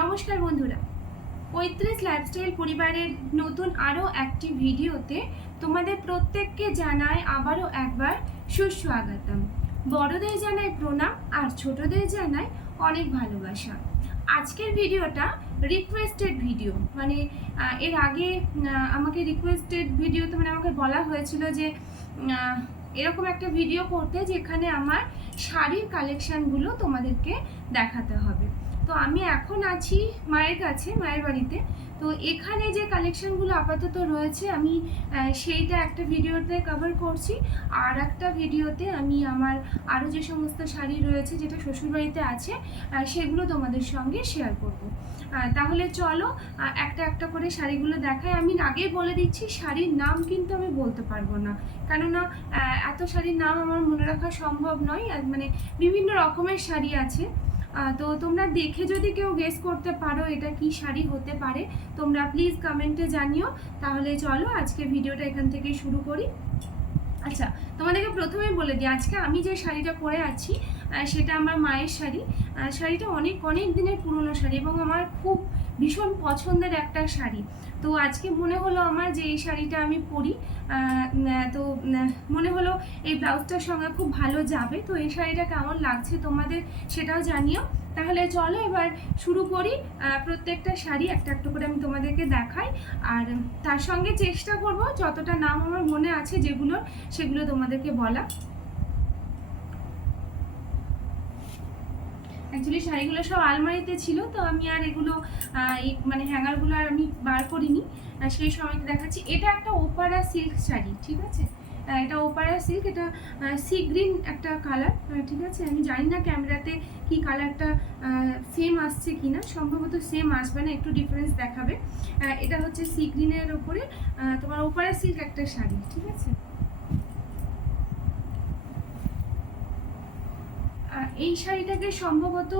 নমস্কার বন্ধুরা। পঁয়ত্রিশ লাইফস্টাইল পরিবারের নতুন আরও একটি ভিডিওতে তোমাদের প্রত্যেককে জানাই আবারও একবার সুস্বাগতম। বড়দের জানাই প্রণাম আর ছোটদের জানাই অনেক ভালোবাসা। আজকের ভিডিওটা রিকোয়েস্টেড ভিডিও মানে এর আগে আমাকে রিকোয়েস্টেড ভিডিওতে মানে আমাকে বলা হয়েছিল যে এরকম একটা ভিডিও করতে যেখানে আমার শাড়ির কালেকশানগুলো তোমাদেরকে দেখাতে হবে। তো আমি এখন আছি মায়ের কাছে, মায়ের বাড়িতে। তো এখানে যে কালেকশনগুলো আপাতত রয়েছে, আমি সেইটা একটা ভিডিওতে কভার করছি। আর একটা ভিডিওতে আমি আমার আরও যে সমস্ত শাড়ি রয়েছে, যেটা শ্বশুরবাড়িতে আছে সেগুলো তোমাদের সঙ্গে শেয়ার করব। তাহলে চলো একটা একটা করে শাড়িগুলো দেখাই। আমি আগেই বলে দিচ্ছি, শাড়ির নাম কিন্তু আমি বলতে পারব না। কেননা এত শাড়ির নাম আমার মনে রাখা সম্ভব নয়। মানে বিভিন্ন রকমের শাড়ি আছে। তো তোমরা দেখে যদি কেউ গেস করতে পারো এটা কি শাড়ি হতে পারে, তোমরা প্লিজ কমেন্টে জানিও। তাহলে চলো আজকে ভিডিওটা এখান থেকে শুরু করি। আচ্ছা তোমাদেরকে প্রথমে বলে দিই, আজকে আমি যে শাড়িটা পরে আছি সেটা আমার মায়ের শাড়ি। শাড়িটা অনেক অনেক দিনের পুরনো শাড়ি এবং আমার খুব ভীষণ পছন্দের একটা শাড়ি। তো আজকে মনে হলো আমার যে এই শাড়িটা আমি পরি তো মনে হলো এই ব্লাউজটার সঙ্গে খুব ভালো যাবে। তো এই শাড়িটা কেমন লাগছে তোমাদের সেটাও জানিও। তাহলে চলো এবার শুরু করি প্রত্যেকটা শাড়ি একটা একটা করে আমি তোমাদেরকে দেখাই। আর তার সঙ্গে চেষ্টা করব, যতটা নাম আমার মনে আছে যেগুলো, সেগুলো তোমাদেরকে বলা। অ্যাকচুয়ালি শাড়িগুলো সব আলমারিতে ছিল, তো আমি আর এগুলো মানে হ্যাঙ্গারগুলো আর আমি বার করিনি। সেই সময়টা দেখাচ্ছি, এটা একটা ওপারা সিল্ক শাড়ি, ঠিক আছে? এটা ওপারা সিল্ক এটা সি গ্রিন একটা কালার ঠিক আছে? আমি জানি না ক্যামেরাতে কি কালারটা সেম আসছে কি না সম্ভবত সেম আসবে না, একটু ডিফারেন্স দেখাবে। এটা হচ্ছে সি গ্রিনের ওপরে তোমার ওপারা সিল্ক একটা শাড়ি, ঠিক আছে? এই শাড়িটাকে সম্ভবত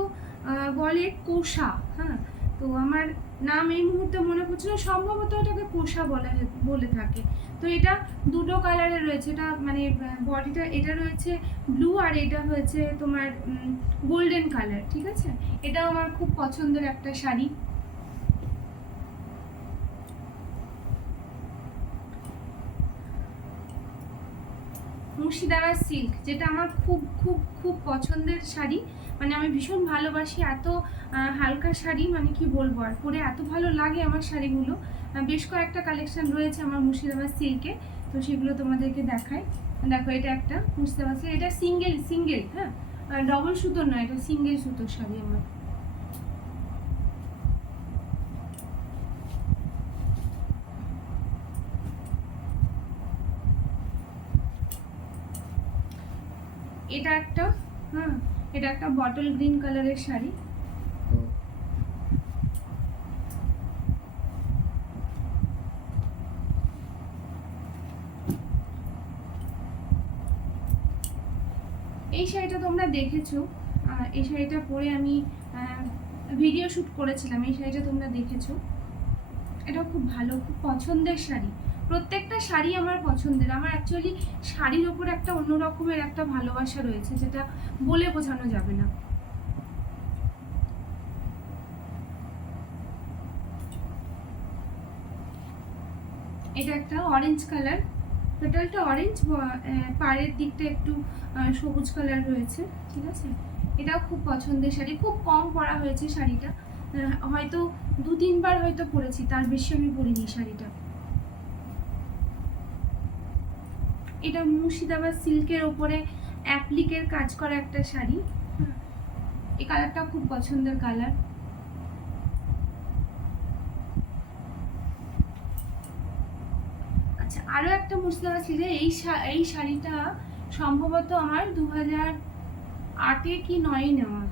বলে কোষা হ্যাঁ? তো আমার নাম এই মুহূর্তে মনে পড়ছে না, সম্ভবত এটাকে কোষা বলা, বলে থাকে। তো এটা দুটো কালারে রয়েছে, এটা মানে বডিটা এটা রয়েছে ব্লু আর এটা হয়েছে তোমার গোল্ডেন কালার ঠিক আছে? এটাও আমার খুব পছন্দের একটা শাড়ি। মুর্শিদাবাদ সিল্ক, যেটা আমার খুব খুব খুব পছন্দের শাড়ি। মানে আমি ভীষণ ভালোবাসি এত হালকা শাড়ি মানে কি বলব আর, পরে এত ভালো লাগে আমার শাড়িগুলো। বেশ কয়েকটা কালেকশন রয়েছে আমার মুর্শিদাবাদ সিল্কে, তো সেগুলো তোমাদেরকে দেখাই। দেখো, এটা একটা মুর্শিদাবাদ সিল্ক, এটা সিঙ্গেল সিঙ্গেল হ্যাঁ? ডবল সুতোর নয়, এটা সিঙ্গেল সুতোর শাড়ি আমার। এটা একটা হ্যাঁ এটা একটা বটল গ্রিন কালারের শাড়ি। তো এই শাড়িটা তোমরা দেখেছ এই শাড়িটা পরে আমি ভিডিও শ্যুট করেছিলাম, এই শাড়িটা তোমরা দেখেছ। এটা খুব ভালো, খুব পছন্দের শাড়ি। প্রত্যেকটা শাড়ি আমার পছন্দের। আমার অ্যাকচুয়ালি শাড়ির ওপর একটা অন্য রকমের একটা ভালোবাসা রয়েছে, যেটা বলে বোঝানো যাবে না। এটা একটা অরেঞ্জ কালার টোটালটা অরেঞ্জ পাড়ের দিকটা একটু সবুজ কালার রয়েছে, ঠিক আছে? এটাও খুব পছন্দের শাড়ি। খুব কম পরা হয়েছে শাড়িটা। হয়তো দু তিনবার হয়তো পরেছি, তার বেশি আমি পরিনি শাড়িটা। এটা মুর্শিদাবাদ সিল্কের ওপরে অ্যাপ্লিকের কাজ করা একটা শাড়ি। এই কালারটা খুব পছন্দের কালার আচ্ছা আরও একটা মুর্শিদাবাদ সিল্কের এই এই শাড়িটা সম্ভবত আমার দু হাজার আটে কি নয়ে নেওয়া।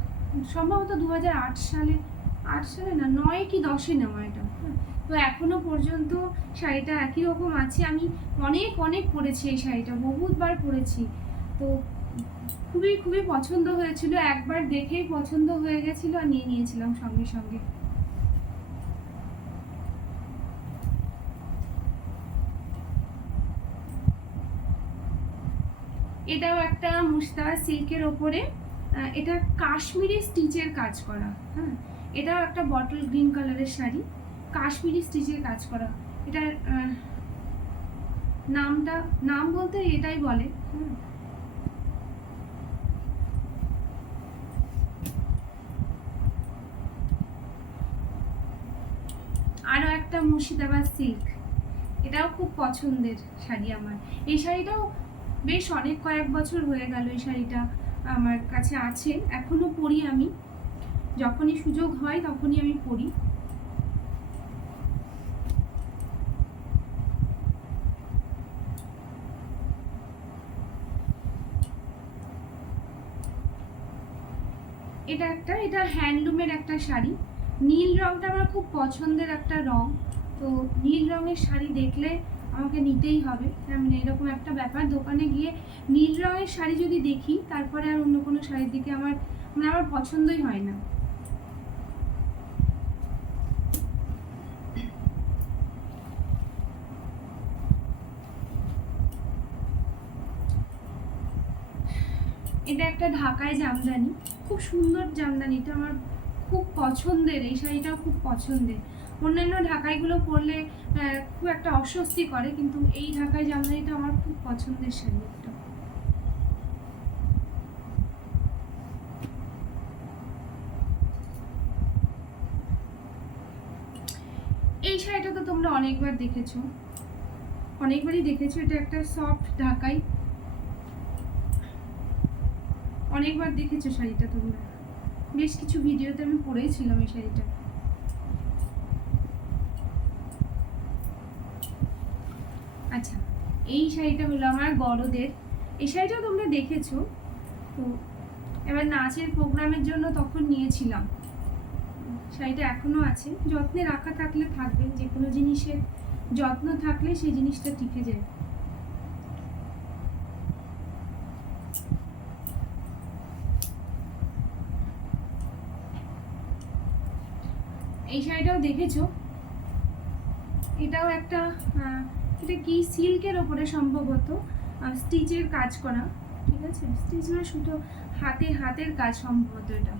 সম্ভবত দু হাজার আট সালে আট সালে না, নয় কি দশে নেওয়া এটা। তো এখনও পর্যন্ত শাড়িটা একই রকম আছে। আমি অনেক অনেক পরেছি এই শাড়িটা, বহুতবার পরেছি। তো খুবই খুবই পছন্দ হয়েছিল। একবার দেখেই পছন্দ হয়ে গেছিল আর নিয়ে নিয়েছিলাম সঙ্গে সঙ্গে। এটাও একটা মুস্তাবা সিল্কের ওপরে। এটা কাশ্মীরি স্টিচের কাজ করা। হ্যাঁ এটাও একটা বটল গ্রিন কালারের শাড়ি। কাশ্মীরি স্টিচের কাজ করা। এটার নামটা, নাম বলতে এটাই বলে। আরও একটা মুর্শিদাবাদ সিল্ক। এটাও খুব পছন্দের শাড়ি আমার। এই শাড়িটাও বেশ অনেক কয়েক বছর হয়ে গেল এই শাড়িটা আমার কাছে আছে। এখনও পরি আমি। যখনই সুযোগ হয় তখনই আমি পরি। এটা একটা, এটা হ্যান্ডলুমের একটা শাড়ি। নীল রংটা আমার খুব পছন্দের একটা রং। তো নীল রঙের শাড়ি দেখলে আমাকে নিতেই হবে। মানে এরকম একটা ব্যাপার, দোকানে গিয়ে নীল রঙের শাড়ি যদি দেখি, তারপরে আর অন্য কোনো শাড়ির দিকে আমার মানে আমার পছন্দই হয় না। এটা একটা ঢাকায় জামদানি। খুব সুন্দর জামদানিটা আমার খুব পছন্দের, এই শাড়িটাও খুব পছন্দের। অন্যান্য ঢাকাইগুলো পরলে খুব একটা অস্বস্তি করে, কিন্তু এই ঢাকাই জামদানিটা আমার খুব পছন্দের শাড়ি একটা। এই শাড়িটা তো তোমরা অনেকবার দেখেছ। অনেকবারই দেখেছ, এটা একটা সফট ঢাকাই। অনেকবার দেখেছ শাড়িটা তোমরা? বেশ কিছু ভিডিওতে আমি পরেছিলাম এই শাড়িটা। আচ্ছা এই শাড়িটা হলো আমার বড়দের। এই শাড়িটাও তোমরা দেখেছ? তো এবার নাচের প্রোগ্রামের জন্য তখন নিয়েছিলাম। শাড়িটা এখনও আছে। যত্নে রাখা থাকলে থাকবে। যে কোনো জিনিসের যত্ন থাকলে সেই জিনিসটা টিকে যায়। এই শাড়িটাও দেখেছ? এটাও একটা এটা কি? সিল্কের ওপরে সম্ভবত স্টিচের কাজ করা, ঠিক আছে? স্টিচ মানে শুধু হাতে হাতের কাজ সম্ভবত এটা।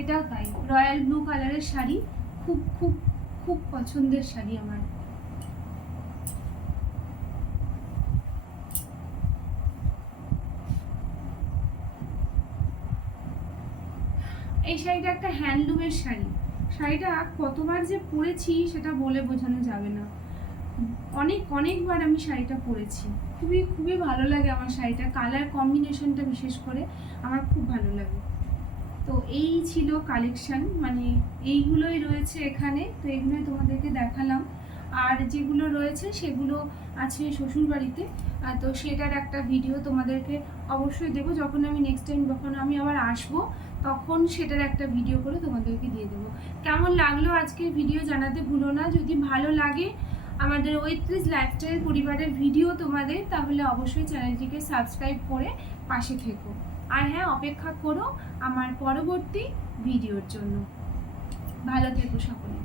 এটাও তাই, রয়্যাল ব্লু কালারের শাড়ি, খুব খুব খুব পছন্দের শাড়ি আমার। এই শাড়িটা একটা হ্যান্ডলুমের শাড়ি। শাড়িটা কতবার যে পরেছি সেটা বলে বোঝানো যাবে না। অনেক, অনেকবার আমি শাড়িটা পরেছি। খুবই খুবই ভালো লাগে আমার শাড়িটা। কালার কম্বিনেশনটা বিশেষ করে আমার খুব ভালো লাগে। তো এই ছিল কালেকশন মানে এইগুলোই রয়েছে এখানে। তো এগুলোই তোমাদেরকে দেখালাম। আর যেগুলো রয়েছে সেগুলো আছে শ্বশুরবাড়িতে। তো সেটার একটা ভিডিও তোমাদেরকে অবশ্যই দেবো। যখন আমি নেক্সট টাইম যখন আমি আবার আসব তখন সেটার একটা ভিডিও করে তোমাদেরকে দিয়ে দেবো। কেমন লাগল আজকের ভিডিও জানাতে ভুলো না। যদি ভালো লাগে আমাদের ওয়েত্রিস লাইফস্টাইল পরিবারের ভিডিও তোমাদের, তাহলে অবশ্যই চ্যানেলটিকে সাবস্ক্রাইব করে পাশে থেকো। আর হ্যাঁ অপেক্ষা করো আমার পরবর্তী ভিডিওর জন্য। ভালো থেকো সকলে।